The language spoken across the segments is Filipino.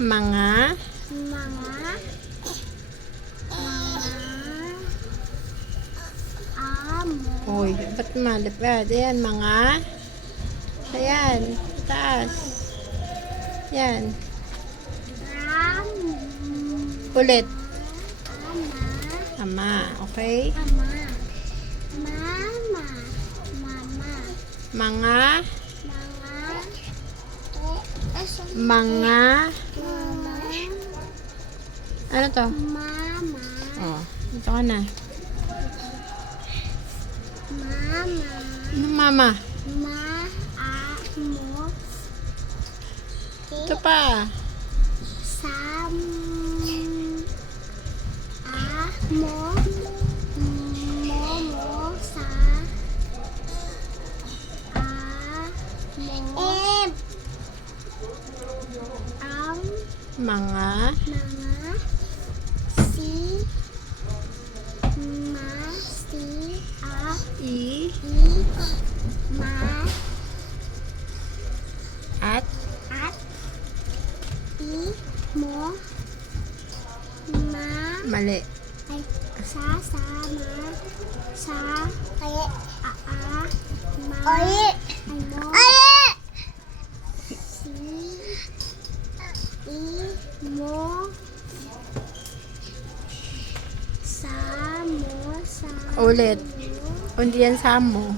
Mga amo. Uy, ba't malipad? Ayan, mga. Ayan, taas. Ayan. Ulit. Ama, okay? Mga. Ano to? Oh, ito ka na. Ano mama? Ito pa. Mga. I. At. Mali. Ulit. Hindi yan samo.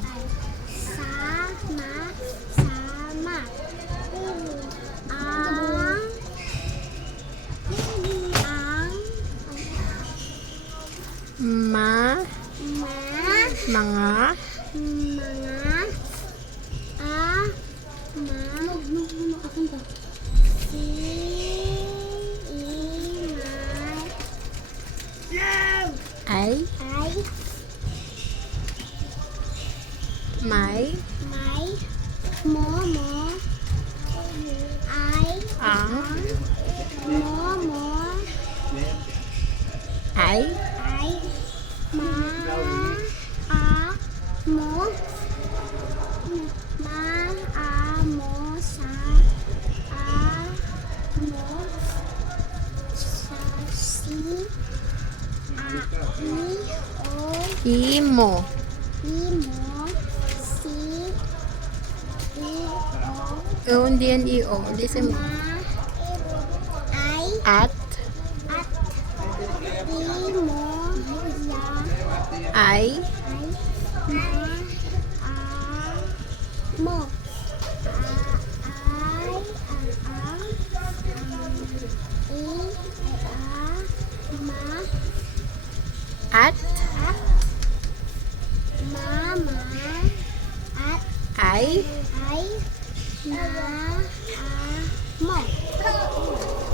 Mga. Ay. May. Ang. Ay. Imo. Hindi yan iyo. Listen mo. At. Ay. At. Ay.